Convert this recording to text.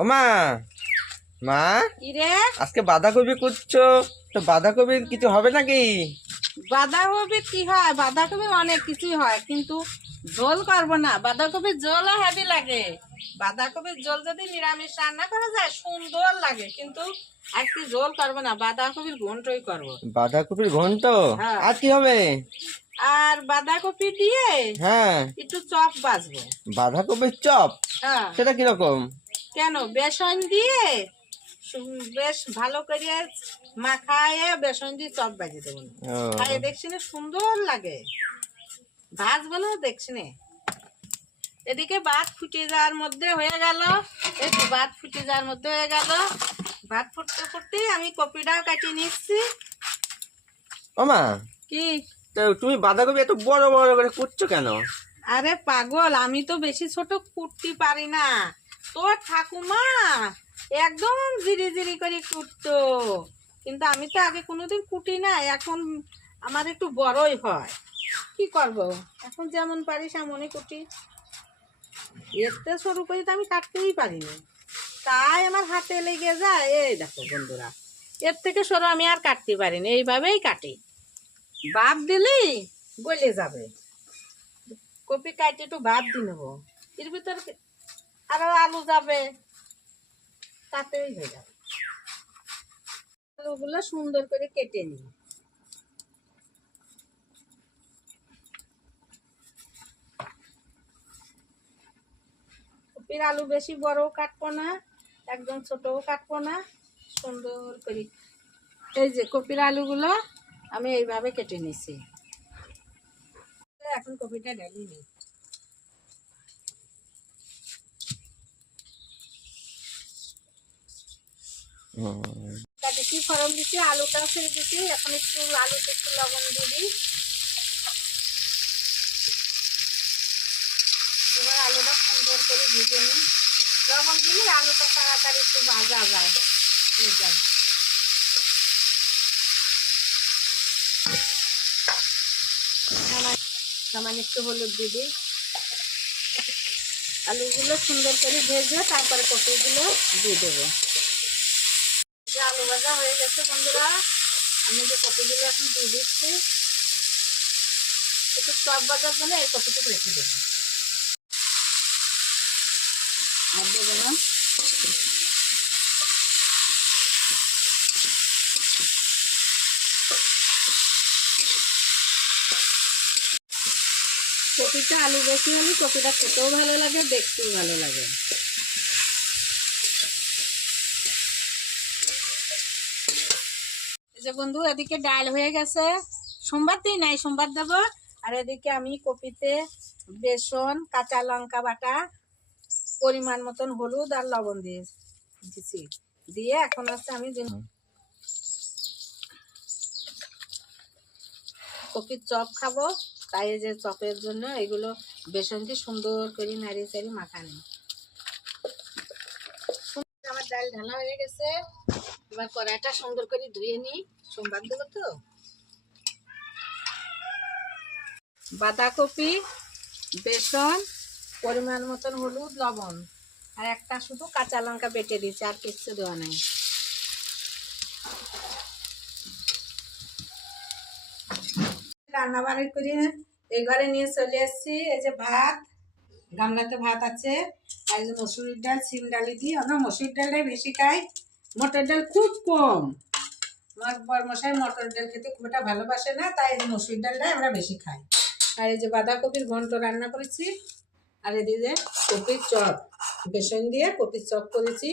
ও মা, মা কি রে? আজকে বাঁধাকপি কুচ্ছো, তো বাঁধাকপির কিছু হবে নাকি? বাঁধাকপির কি হয়? বাঁধাকপির অনেক কিছুই হয়, কিন্তু ঝোল করবো না। বাঁধাকপির ঝোলও হেভি লাগে। বাঁধাকপির ঝোল যদি নিরামিষ রান্না করা যায় সুন্দর লাগে, কিন্তু আজকে ঝোল করবো না, বাঁধাকপির ঘন্টই করবো। বাঁধাকপির ঘন্ট? হ্যাঁ, আর কি হবে? আর বাঁধাকপি দিয়ে হ্যাঁ, একটু চপ বাজবো। বাঁধাকপির চপ? হ্যাঁ। সেটা কিরকম? কেন, বেসন দিয়ে বেশ ভালো করে মাখায়ে বেসন দিয়ে চপ বাজে দেবো। ও, খাইয়ে দেখছি না, সুন্দর লাগে। ভাজ বলো দেখছি না। এদিকে ভাত ফুটে যাওয়ার মধ্যে হয়ে গেল। এই তো ভাত ফুটে যাওয়ার মধ্যে হয়ে গেল। ভাত ফুটতে ফুটতে আমি কপিটাও কাটিয়ে নিচ্ছি। ও মা, কি? তো তুমি বাঁধাকপি এত বড় বড় করে কুচ্ছো কেন? আরে পাগল, আমি তো বেশি ছোট কুটতে পারি না। তোর ঠাকুমা একদম জিরি জিরি করে কুটতো, কিন্তু আমি তো আগে কোনোদিন কুটি না, এখন আমার একটু বড়ই হয়। কি করব, এখন যেমন পারি সেমনই কুটি। এতে সরু করে তো আমি কাটতেই পারি না, তাই আমার হাতে লেগে যায়। এই দেখো বন্ধুরা, এর থেকে সরু আমি আর কাটতে পারি না, এইভাবেই কাটি। বাপ দিলেই গলে যাবে। কপি কাটে একটু ভাত দিয়ে নেবো, এর ভিতর আরো আলু যাবে, তাতেই হয়ে যাবে। আলুগুলো সুন্দর করে কেটে নিই। কপির আলু বেশি বড়ও কাটবো না, একদম ছোটও কাটবো না, সুন্দর করে। এই যে কপির আলুগুলো আমি এইভাবে কেটে নিছি। এখন কপিটা ঢেলে নিই। দিচ্ছি, ফরম দিচ্ছি, আলুটাও ছেড়ে দিচ্ছি। এখন একটু আলুতে একটু লবণ দিয়ে দিই। এবার আলুটা সুন্দর করে ভেজে নিই। লবণ দিলে আলুটা তাড়াতাড়ি একটু ভাজা যায়। সামান্য একটু হলুদ দিয়ে দিই। আলুগুলো সুন্দর করে ভেজে তারপরে কপিগুলো দিয়ে দেবো। যে আলু ভাজা হয়ে গেছে বন্ধুরা, আমি যে কপিগুলো এখন দিয়ে দিচ্ছি। একটু চপ ভাজার জন্য এই কপিটুকু রেখে দেবো। আর দেবো না। কপিটা আলু বেশি হলে কপিটা খেতেও ভালো লাগে, দেখতেও ভালো লাগে। এই যে বন্ধু, এদিকে ডাল হয়ে গেছে। সোমবার দিই নাই, সোমবার দেবো। আর এদিকে আমি কপিতে বেসন, কাঁচা লঙ্কা বাটা, পরিমাণ মতন হলুদ আর লবণ দিয়েছি। দিয়ে এখন হচ্ছে আমি কপির চপ খাবো, তাই যে চপের জন্য এগুলো বেসন দিয়ে সুন্দর করে নাড়িয়ে চাড়িয়ে মাখানি। আমার ডাল ঢালা হয়ে গেছে। এবার কড়াইটা সুন্দর করে ধুয়ে নিই, সোমবার দেবো তো। বাঁধাকপি, বেসন, পরিমাণ মতন হলুদ, লবণ, আর একটা শুধু কাঁচা লঙ্কা বেটে দিয়েছি, আর কিচ্ছু দেওয়া নাই। রান্না বাড়ি করে এই ঘরে নিয়ে চলে এসেছি। এই যে ভাত, গামলাতে ভাত আছে। আর যে মসুরির ডাল, সিম ডালি দিই। আমরা মসুরির ডালটাই বেশি খাই, মটর ডাল খুব কম। আমার বরমশাই মটর ডাল খেতে খুব একটা ভালোবাসে না, তাই এই যে মসুরির ডালটাই আমরা বেশি খাই। আর এই যে বাঁধাকপির ঘন্ট রান্না করেছি। আর এদিকে কপির চপ, বেসন দিয়ে কপির চপ করেছি।